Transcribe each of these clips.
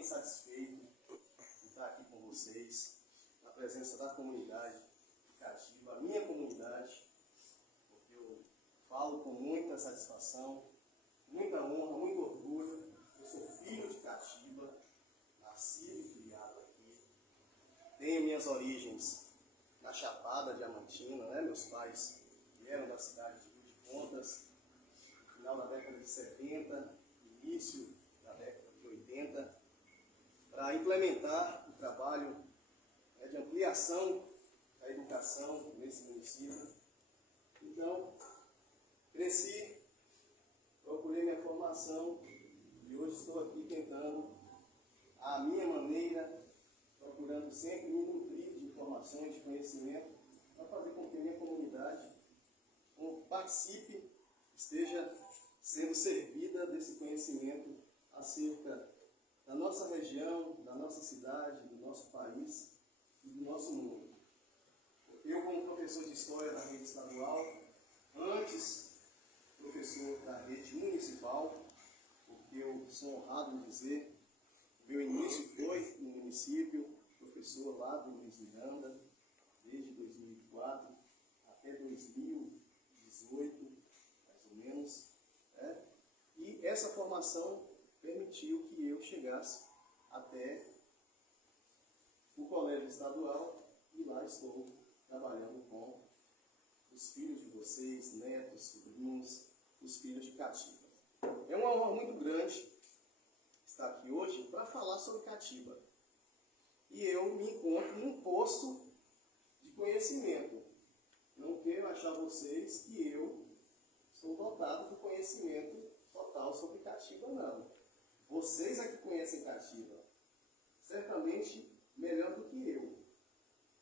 extremamente satisfeito de estar aqui com vocês, na presença da comunidade de Catiba, a minha comunidade, porque eu falo com muita satisfação, muita honra, muito orgulho. Eu sou filho de Catiba, nascido e criado aqui. Tenho minhas origens na Chapada Diamantina, né? Meus pais vieram da cidade de Rio de Contas, no final da década de 70, início da década de 80, para implementar o trabalho de ampliação da educação nesse município. Então, cresci, procurei minha formação e hoje estou aqui tentando, à minha maneira, procurando sempre me nutrir de informações, de conhecimento, para fazer com que a minha comunidade participe, esteja sendo servida desse conhecimento acerca da nossa região, da nossa cidade, do nosso país e do nosso mundo. Eu, como professor de História da rede estadual, antes professor da rede municipal, porque eu sou honrado em dizer, meu início foi no município, professor lá do Luiz Miranda, desde 2004 até 2018, mais ou menos. E essa formação permitiu que eu chegasse até o colégio estadual e lá estou trabalhando com os filhos de vocês, netos, sobrinhos, os filhos de Catiba. É uma honra muito grande estar aqui hoje para falar sobre Catiba. E eu me encontro num poço de conhecimento. Não quero achar vocês que eu sou dotado de conhecimento total sobre Catiba, não. Vocês é que conhecem Catiba, certamente melhor do que eu.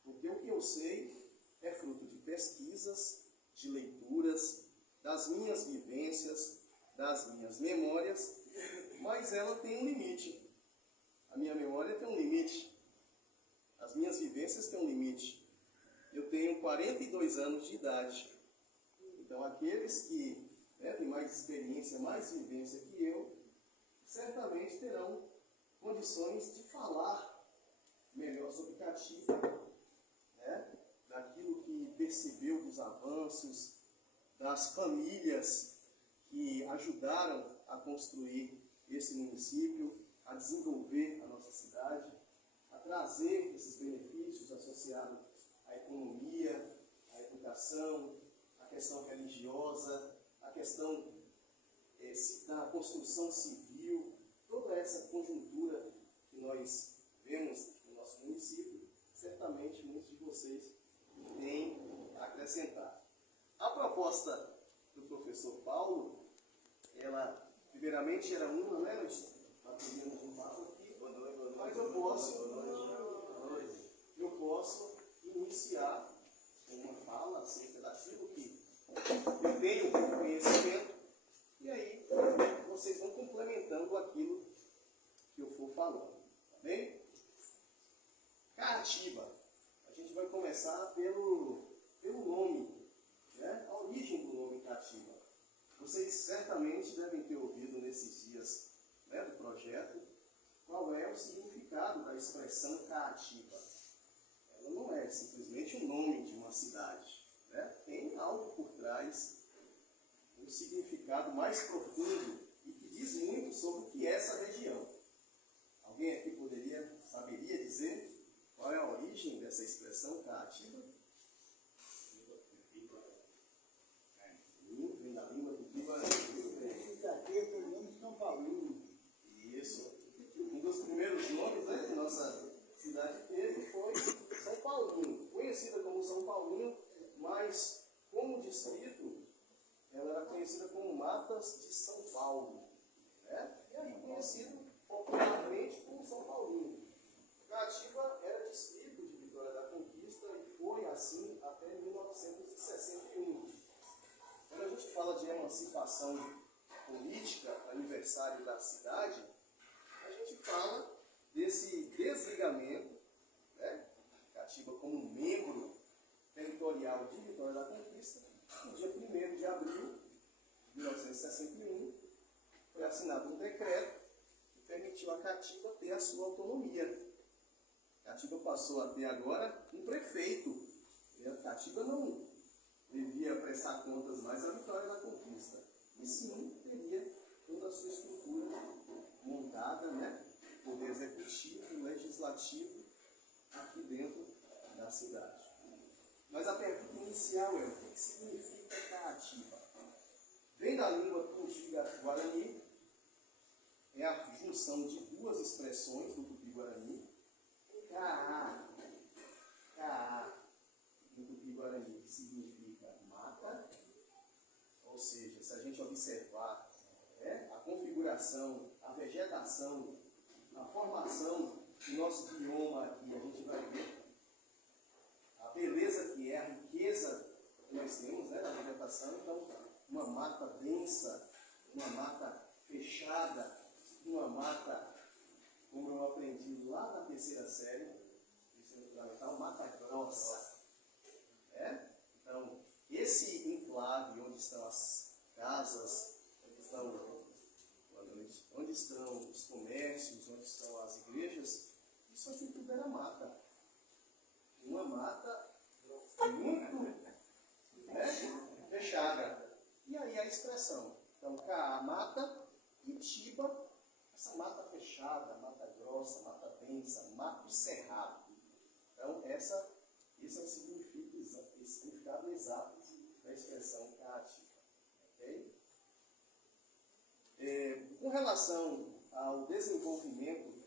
Porque o que eu sei é fruto de pesquisas, de leituras, das minhas vivências, das minhas memórias, mas ela tem um limite. A minha memória tem um limite. As minhas vivências têm um limite. Eu tenho 42 anos de idade. Então, aqueles que têm mais experiência, mais vivência que eu, certamente terão condições de falar melhor sobre Catiba, daquilo que percebeu dos avanços, das famílias que ajudaram a construir esse município, a desenvolver a nossa cidade, a trazer esses benefícios associados à economia, à educação, à questão religiosa, à questão da construção civil, toda essa conjuntura que nós vemos no nosso município, certamente muitos de vocês têm a acrescentar. A proposta do professor Paulo, ela primeiramente era uma, né? Nós teríamos um papo aqui, mas eu posso iniciar uma fala acerca daquilo que eu tenho como conhecimento, e aí vocês vão complementando aquilo que eu for falando, tá bem? Catiba. A gente vai começar pelo nome, né? A origem do nome Catiba. Vocês certamente devem ter ouvido nesses dias, né, do projeto qual é o significado da expressão Catiba. Ela não é simplesmente o nome de uma cidade, né? Tem algo por trás, um significado mais profundo e que diz muito sobre o que é essa região. Alguém aqui saberia dizer qual é a origem dessa expressão Catiba? Vem da língua do São Paulo. Isso. Um dos primeiros nomes, né, que nossa cidade teve foi São Paulinho, conhecida como São Paulinho, mas como distrito, ela era conhecida como Matas de São Paulo, né? E aí conhecido popularmente como São Paulinho. Catiba era distrito de Vitória da Conquista e foi assim até 1961. Quando a gente fala de emancipação política, aniversário da cidade, a gente fala desse desligamento, né? Catiba como membro territorial de Vitória da Conquista, no dia 1º de abril de 1961, foi assinado um decreto que permitiu a Catiba ter a sua autonomia. Catiba passou a ter agora um prefeito. E a Catiba não devia prestar contas mais à Vitória da Conquista. E sim, teria toda a sua estrutura montada, né? Poder executivo, legislativo, aqui dentro da cidade. Mas a pergunta inicial é: o que significa Caatinga? Vem da língua tupi-guarani, é a junção de duas expressões do tupi-guarani. Caá, caá, no tupi-guarani, que significa mata, ou seja, se a gente observar a configuração, a vegetação, a formação do nosso bioma aqui, a gente vai ver a beleza que é, a riqueza que nós temos, né, da vegetação. Então, uma mata densa, uma mata fechada, uma mata, como eu aprendi lá na terceira série, ensino fundamental, mata grossa. Então, esse enclave onde estão as casas, onde estão os comércios, onde estão as igrejas, isso aqui tudo era mata. Uma mata muito fechada. E aí a expressão. Então, Caá, mata, e Tiba, essa mata fechada, mata grossa, mata densa, mato cerrado. Então, esse é o significado exato da expressão Caatiba. Ok? Com relação ao desenvolvimento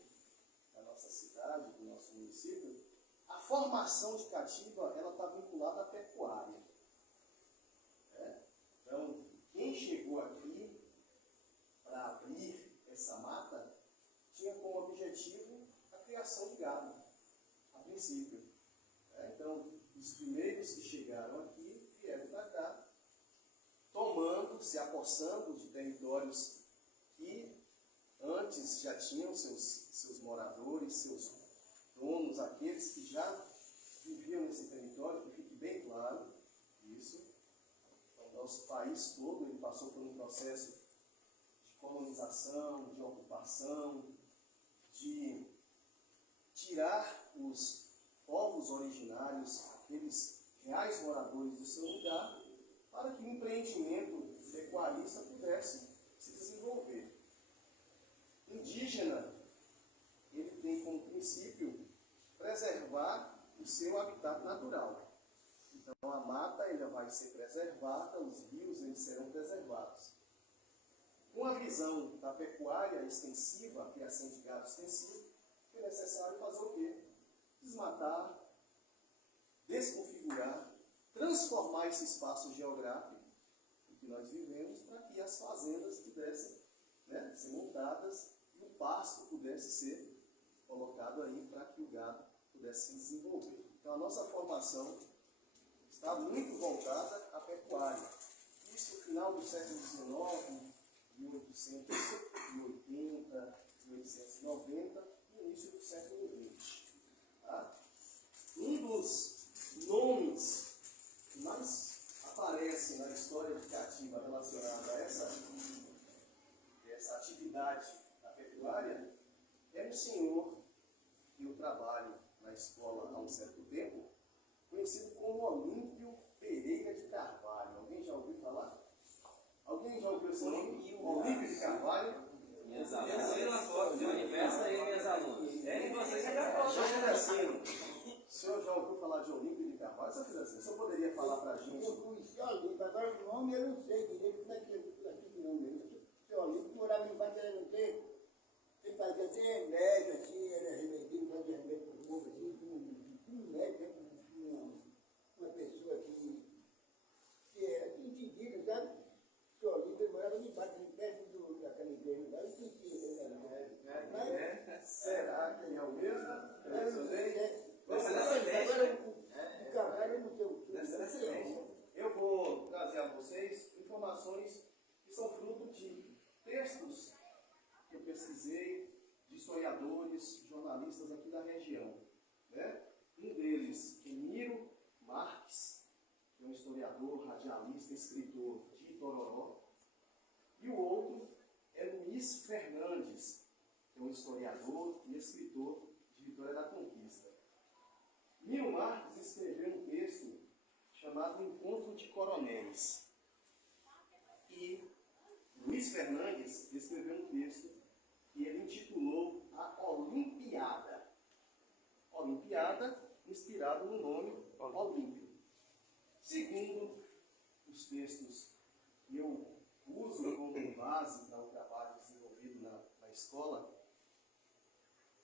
da nossa cidade, do nosso município, a formação de Catiba está vinculada à pecuária. Então, quem chegou aqui para abrir essa mata tinha como objetivo a criação de gado, a princípio. Então, os primeiros que chegaram aqui vieram para cá, se apossando de territórios que antes já tinham seus moradores, seus donos, aqueles que já viviam nesse território, que fique bem claro isso. O nosso país todo ele passou por um processo de colonização, de ocupação, de tirar os povos originários, aqueles reais moradores do seu lugar, para que o empreendimento pecuarista pudesse se desenvolver. Indígena, ele tem como princípio preservar o seu habitat natural. Então a mata ainda vai ser preservada, os rios eles serão preservados. Com a visão da pecuária extensiva, a criação de gado extensivo, é necessário fazer o quê? Desmatar, desconfigurar, transformar esse espaço geográfico em que nós vivemos para que as fazendas pudessem ser montadas e o pasto pudesse ser colocado aí para que o gado pudesse se desenvolver. Então a nossa formação está muito voltada à pecuária. Isso no final do século XIX, 1880, 1890 e início do século XX. Tá? Um dos nomes que mais aparece na história de Catiba relacionado a essa atividade da pecuária é um senhor que eu trabalho na escola há um certo tempo, conhecido como Olímpio Pereira de Carvalho. Alguém já ouviu falar? Alguém já ouviu esse nome? Olímpio de Carvalho? Minhas alunas. Eu uma foto de manifesta e minhas alunas. E vocês que já O senhor já ouviu falar de Olímpio de Carvalho? Seu Filho, o senhor poderia falar para a gente? Eu conheci Olímpio, agora o nome eu não sei direito como é que aquele nome dele. O Olímpio morava em Batalha, não sei. Ele fazia até remédio, assim, era remedinho, fazia remédio para o povo, assim, com um médico, uma pessoa que era indígena, sabe? O Olímpio morava em Batalha, perto daquela igreja lá, eu conhecia ele. Será que é o mesmo? Eu não sei, Você não se agora o Carvalho eu não sei o que. Eu vou trazer a vocês informações que são fruto de textos que eu pesquisei, de historiadores, jornalistas aqui da região. Um deles, Emiro Marques, que é um historiador, radialista, escritor de Itororó. E o outro é Luiz Fernandes, que é foi um historiador e escritor de Vitória da Conquista. Mil Marques escreveu um texto chamado Encontro de Coronéis. E Luiz Fernandes escreveu um texto que ele intitulou A Olimpiada. Olimpiada, inspirado no nome Olímpio. Segundo os textos que eu uso como base para o trabalho desenvolvido na escola,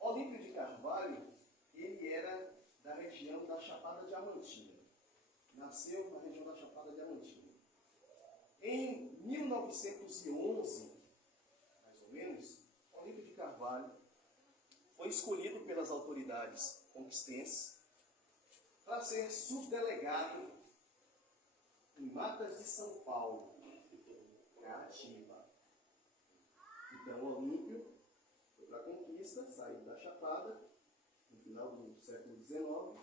Olímpio de Carvalho, ele era da região da Chapada Diamantina. Nasceu na região da Chapada Diamantina. Em 1911, mais ou menos, Olímpio de Carvalho foi escolhido pelas autoridades conquistenses para ser subdelegado em Matas de São Paulo, Caatiba. Então, Olímpio foi para a conquista, saiu da Chapada, no final do século XIX,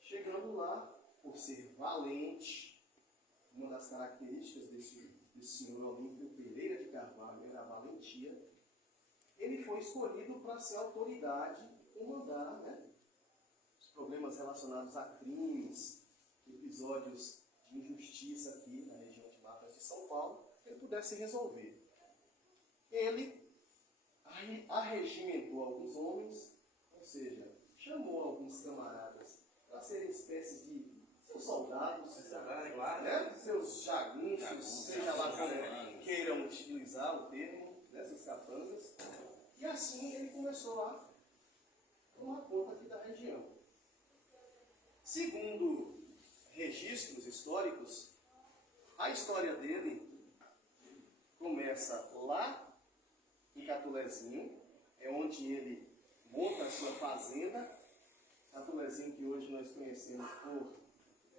chegando lá, por ser valente, uma das características desse senhor Olímpio Pereira de Carvalho era a valentia, ele foi escolhido para ser autoridade e comandar, né, os problemas relacionados a crimes, episódios de injustiça aqui na região de Matas de São Paulo, que ele pudesse resolver. Ele arregimentou alguns homens, ou seja, chamou alguns camaradas para serem espécies de seus soldados, né? Seus jagunços, seja lá como queiram utilizar o termo, dessas capangas. E assim ele começou a tomar conta aqui da região. Segundo registros históricos, a história dele começa lá em Catulezinho, é onde ele monta a sua fazenda, Catulezinho que hoje nós conhecemos por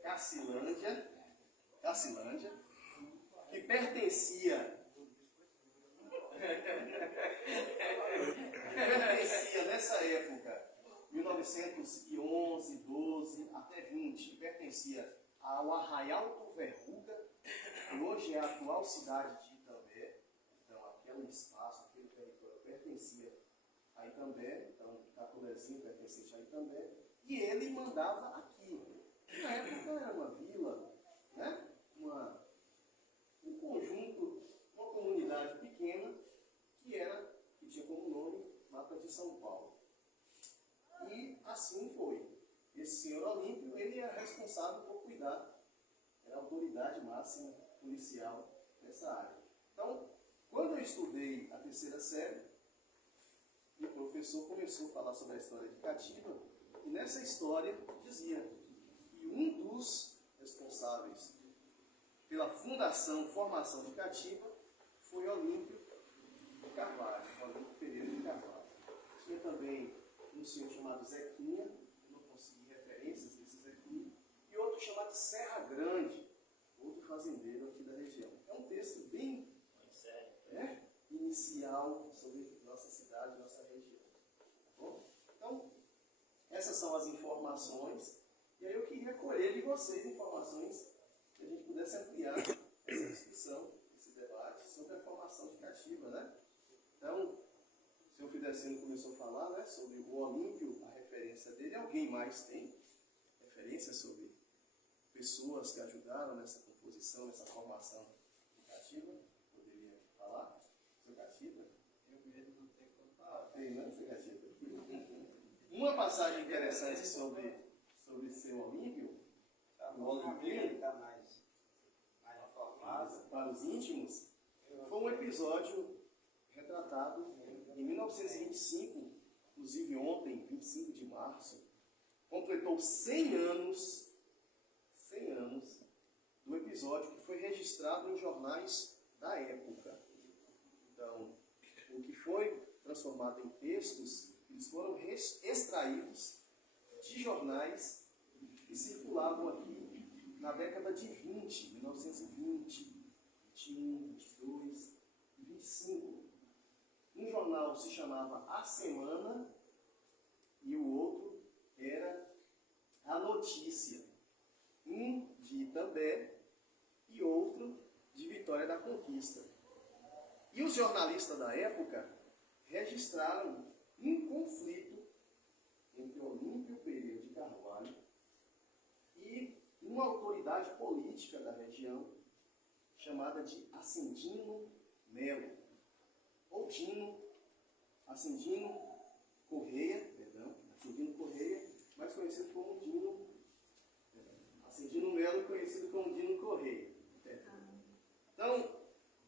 Cacilândia, que pertencia nessa época, 1911, 12 até 20, pertencia ao Arraial do Verruga, que hoje é a atual cidade de Itambé. Então, aquele espaço, aquele território pertencia a Itambé, então Catulezinho pertencia a Itambé, e ele mandava aqui. Na época era uma vila, né? Um conjunto, uma comunidade pequena, que tinha como nome Matas de São Paulo. E assim foi. Esse senhor Olímpio, ele era responsável por cuidar, era a autoridade máxima policial nessa área. Então, quando eu estudei a terceira série, o professor começou a falar sobre a história de Caatiba, e nessa história dizia que um dos responsáveis pela formação de Caatiba foi Olímpio de Carvalho, Olímpio Pereira de Carvalho. Tinha também um senhor chamado Zequinha, eu não consegui referências desse Zequinha, e outro chamado Serra Grande, outro fazendeiro aqui da região. É um texto bem inicial sobre nossa cidade, nossa região. Tá bom? Então, essas são as informações, e aí eu queria colher de vocês informações que a gente pudesse ampliar essa discussão, esse debate sobre a formação de Caatiba, né? Então, o senhor Fidecino começou a falar, né, sobre o Olímpio, a referência dele. Alguém mais tem referência sobre pessoas que ajudaram nessa composição, nessa formação de Caatiba? Poderia falar? Seu Caatiba? Eu mesmo não tenho como falar. Tem, né, seu Caatiba? Uma passagem interessante sobre seu Olímpio, o Olimpino, Está mais formado. para os íntimos, foi um episódio retratado em 1925, inclusive ontem, 25 de março, completou 100 anos do episódio que foi registrado em jornais da época. Então, o que foi transformado em textos, eles foram extraídos de jornais que circulavam aqui na década de 20, 1920, 21, 22 e 25. Um jornal se chamava A Semana e o outro era A Notícia. Um de Itambé e outro de Vitória da Conquista. E os jornalistas da época registraram um conflito entre Olímpio Pereira de Carvalho e uma autoridade política da região chamada de Acendino Melo, ou Acendino Correia, mais conhecido como Acendino Melo, conhecido como Dino Correia. Então,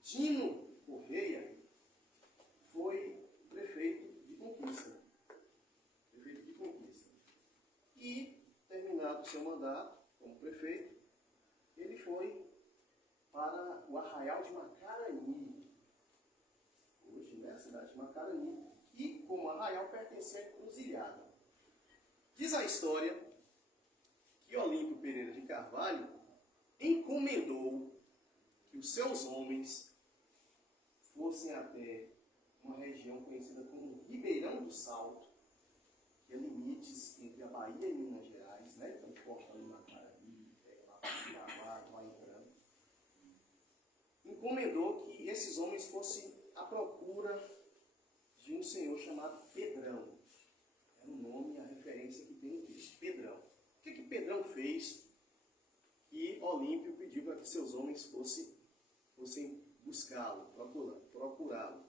Dino Correia foi prefeito de Conquista. E, terminado o seu mandato como prefeito, ele foi para o Arraial de Macarani, hoje, né, a cidade de Macarani, que, como arraial, pertencia à Encruzilhada. Diz a história que Olímpio Pereira de Carvalho encomendou que os seus homens fossem até uma região conhecida como Ribeirão do Salto, que é limites entre a Bahia e Minas Gerais, né? Então corta ali Macarani, pega lá para Cuiabá, vai entrando. Encomendou que esses homens fossem à procura de um senhor chamado Pedrão. Era o nome, a referência que tem no texto, Pedrão. O que Pedrão fez que Olímpio pediu para que seus homens fossem buscá-lo, procurá-lo?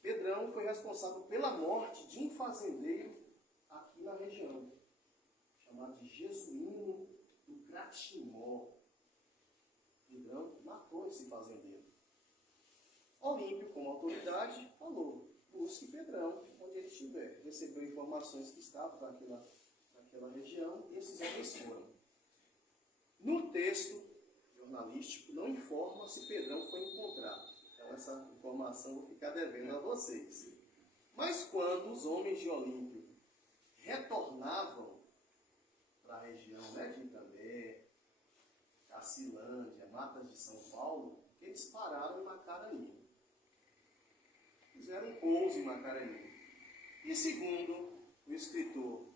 Pedrão foi responsável pela morte de um fazendeiro aqui na região, chamado de Jesuíno do Cratimó. Pedrão matou esse fazendeiro. Olímpio, como autoridade, falou: busque Pedrão onde ele estiver. Recebeu informações que estavam naquela região e esses homens foram. No texto jornalístico não informa se Pedrão foi encontrado. Então essa informação eu vou ficar devendo a vocês. Mas quando os homens de Olímpio retornavam para a região, né, de Itambé, Cacilândia, Matas de São Paulo, eles pararam em Macarani. Fizeram um pouso em Macarani. E segundo o escritor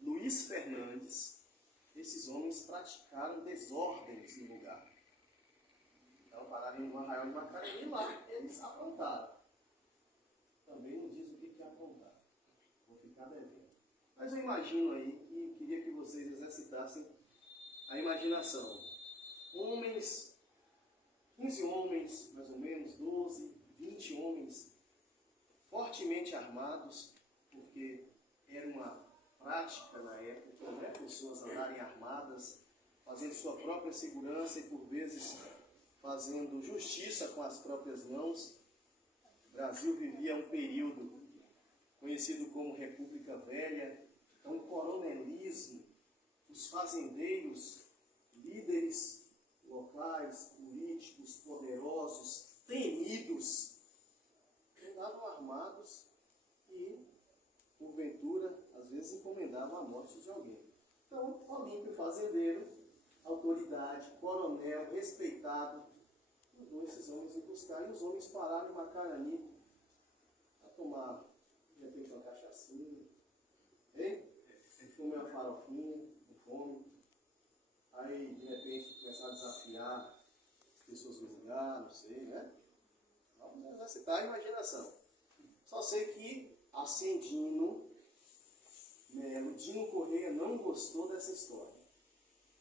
Luiz Fernandes, esses homens praticaram desordens no lugar. Então pararam no arraial de Macarani e lá eles aprontaram. Também não diz o que é aprontar. Vou ficar devendo. Mas eu imagino aí e queria que vocês exercitassem a imaginação. 15 homens, mais ou menos, 12, 20 homens, fortemente armados, porque era uma prática na época, né? Pessoas andarem armadas, fazendo sua própria segurança e, por vezes, fazendo justiça com as próprias mãos. O Brasil vivia um período conhecido como República Velha, então o coronelismo, os fazendeiros, líderes locais, políticos, poderosos, temidos, andavam armados e, porventura, às vezes encomendavam a morte de alguém. Então, Olímpio, fazendeiro, autoridade, coronel, respeitado, mandou esses homens ir buscar, e os homens pararam em Macarani para tomar, de repente, uma cachaçinha, comer uma farofinha, com fome. Aí, de repente, começar a desafiar as pessoas do lugar, não sei, né? Vamos exercitar a imaginação. Só sei que Acendino Melo, Dino Correia, não gostou dessa história.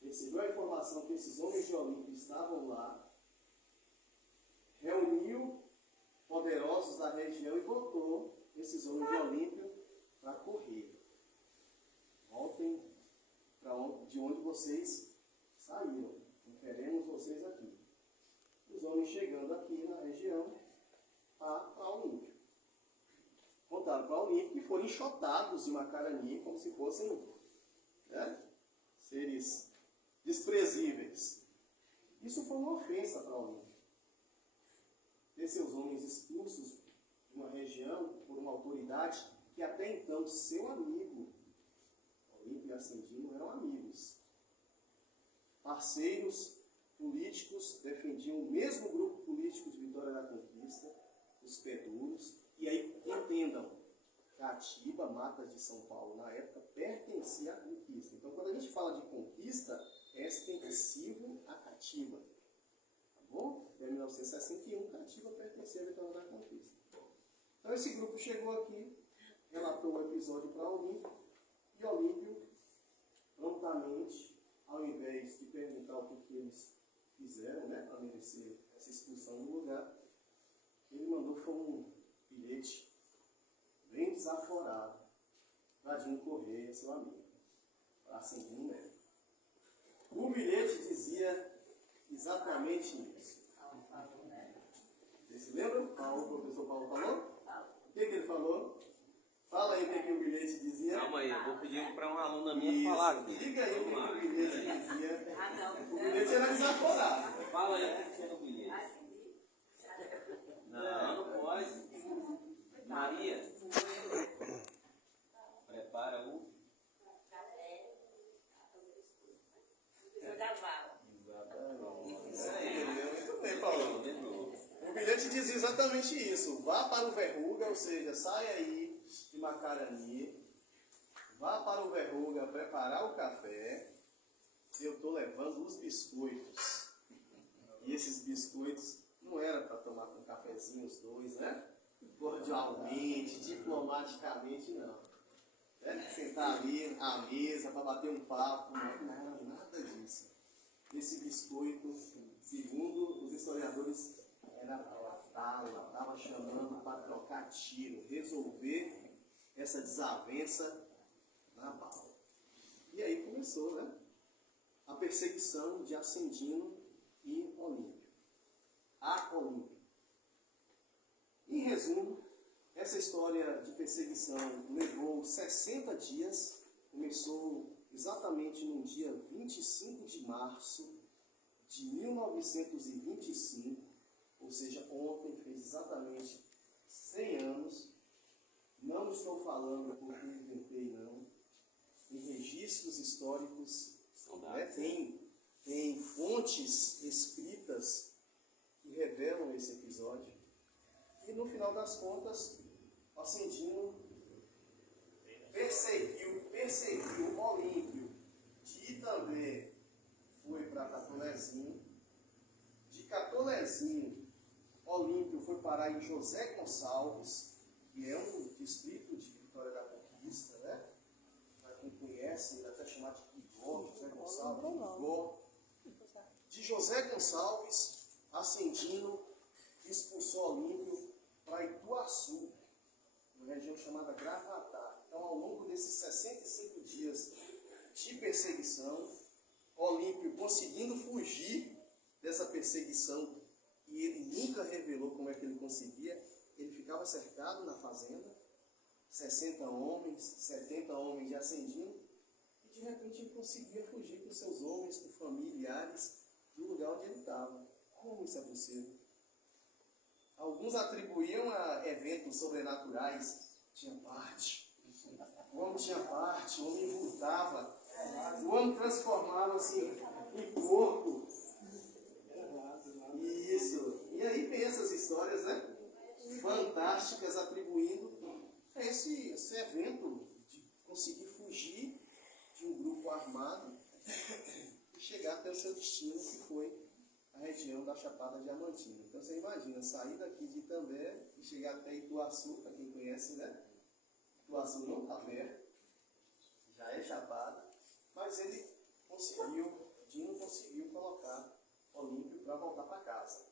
Recebeu a informação que esses homens de Olímpio estavam lá, reuniu poderosos da região e botou esses homens de Olímpio para correr. Voltem de onde vocês saíram. Não queremos vocês aqui. Os homens chegando aqui na região para Olímpio. Contaram para Olímpio que foram enxotados em Macarani como se fossem, né, seres desprezíveis. Isso foi uma ofensa para Olímpio. Ter seus homens expulsos de uma região por uma autoridade que até então seu amigo, Olímpio e Acendino, eram amigos. Parceiros políticos, defendiam o mesmo grupo político de Vitória da Conquista, os Peduros. E aí, entendam, Catiba, Matas de São Paulo, na época, pertencia à conquista. Então, quando a gente fala de conquista, é extensivo a Catiba. Tá bom? Em 1961, Catiba pertencia à Vitória da Conquista. Então, esse grupo chegou aqui relatou o episódio para Olímpio, e Olímpio, prontamente, ao invés de perguntar o que eles fizeram, né, para merecer essa expulsão do lugar, ele mandou foi um bilhete bem desaforado para Dino Correia, seu amigo, para Ascendino Neto. O bilhete dizia exatamente isso. Vocês se lembram? O professor Paulo falou? O que ele falou? Fala aí o que o bilhete dizia. Calma aí, eu vou pedir para uma aluna minha falar aqui. Diga aí o que o bilhete dizia. O bilhete era desaforado. Fala aí o que tinha no bilhete. Não, não pode. Maria, prepara o... Muito bem, Paulo. O bilhete dizia exatamente isso. Vá para o Verruga, ou seja, saia aí de Macarani, vá para o Verruga preparar o café, eu estou levando os biscoitos. E esses biscoitos não era para tomar com um cafezinho os dois, né? Cordialmente, diplomaticamente, não. Né? Sentar ali à mesa para bater um papo, não, nada disso. Esse biscoito, segundo os historiadores, era bala, estava chamando para trocar tiro, resolver essa desavença na bala. E aí começou, né, a perseguição de Ascendino e Olímpio. A Olímpio. Em resumo, essa história de perseguição levou 60 dias, começou exatamente no dia 25 de março de 1925, ou seja, ontem fez exatamente 100 anos. Não estou falando porque inventei, não. Em registros históricos, né, tem fontes escritas que revelam esse episódio. E no final das contas, Ascendino perseguiu Olímpio de Itambé, foi para Catolezinho. De Catolezinho, Olímpio foi parar em José Gonçalves, que é um distrito de Vitória da Conquista, né? Para quem conhece, até chamar de Igor, José Gonçalves, Igor. De José Gonçalves, Ascendino expulsou Olímpio para Ituaçu, uma região chamada Gravatá. Então, ao longo desses 65 dias de perseguição, Olímpio conseguindo fugir dessa perseguição, e ele nunca revelou como é que ele conseguia, ele ficava cercado na fazenda, 60 homens, 70 homens de Ascendino, e de repente ele conseguia fugir com seus homens, com familiares, do lugar onde ele estava. Como isso é possível? Alguns atribuíam a eventos sobrenaturais. Tinha parte. O homem tinha parte, o homem voltava. O homem transformava-se em corpo. Isso. E aí vem essas histórias, né, fantásticas, atribuindo esse evento de conseguir fugir de um grupo armado e chegar até o seu destino, que foi a região da Chapada Diamantina. Então você imagina, sair daqui de Itambé e chegar até Ituaçu, para quem conhece, né? Ituaçu não está perto, já é Chapada, mas ele Dino conseguiu colocar Olímpio para voltar para casa.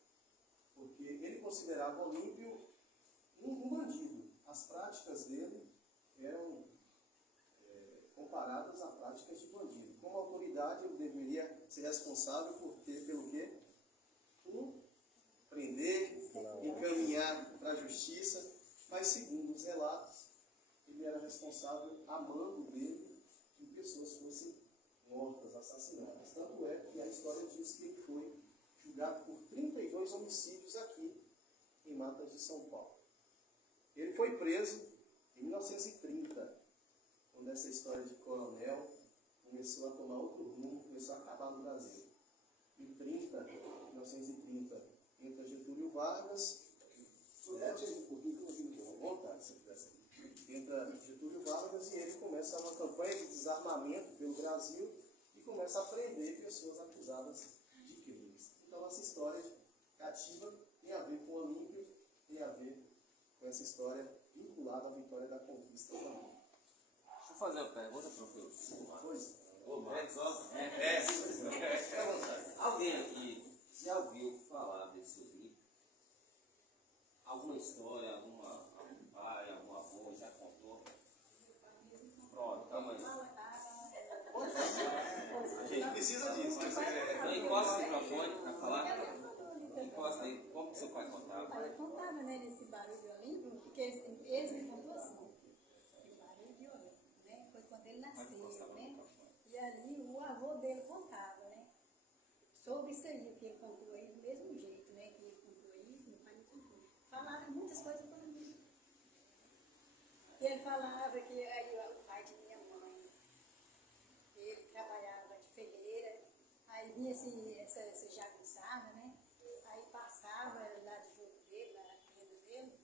Porque ele considerava Olímpio um bandido. As práticas dele eram comparadas a práticas de bandido. Como autoridade, ele deveria ser responsável pelo quê? Por prender, encaminhar para a justiça, mas segundo os relatos, ele era responsável a mando dele que pessoas fossem mortas, assassinadas. Tanto é que a história diz que ele foi julgado por 32 homicídios aqui em Matas de São Paulo. Ele foi preso em 1930, quando essa história de coronel começou a tomar outro rumo, começou a acabar no Brasil. Em 1930, entra Getúlio Vargas, entra Getúlio Vargas e ele começa uma campanha de desarmamento pelo Brasil e começa a prender pessoas acusadas de crimes. Então essa história cativa tem a ver com Olímpio, tem a ver com com essa história vinculada à vitória da conquista também. Deixa eu fazer uma pergunta, professor. Pois, Alguém aqui já ouviu falar desse livro? Alguma história, algum pai, algum avô já contou? Pronto, calma aí. a gente precisa disso. Então encosta o microfone para falar. Encosta aí. Como que seu pai contava? Aí eu contava, né, nesse barulho violino, porque eles me contou assim, que barulho violino, né, foi quando ele nasceu, né, e ali o avô dele contava, né, sobre isso aí, que ele contou aí do mesmo jeito, né, que ele contou aí, meu pai me contou. Falava muitas coisas para mim. E ele falava que aí o pai de minha mãe, ele trabalhava de feira, aí vinha essa jagunçada, né? Aí passava lá do jogo dele, lá na tenda dele,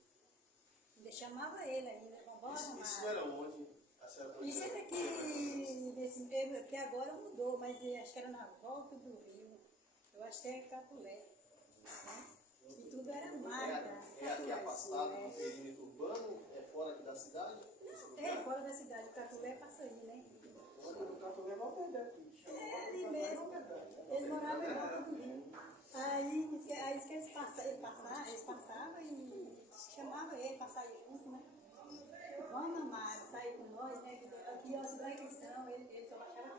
ainda chamava ele ainda, vambora, Isso era onde? A senhora foi isso é daqui, que agora mudou, mas acho que era na volta do rio, eu acho que é Catulé, né? E tudo era mata. É aqui afastado do perímetro urbano? É fora aqui da cidade? É, fora da cidade, o Catulé passa aí, né? O canto leva ao pé daqui. É ali mesmo. Ele morava em volta do rio. Aí diz que eles passavam e chamavam ele para sair junto, né? Vamos, Amaro, sair com nós, né? Aqui, ó, se dá a intenção, ele só baixava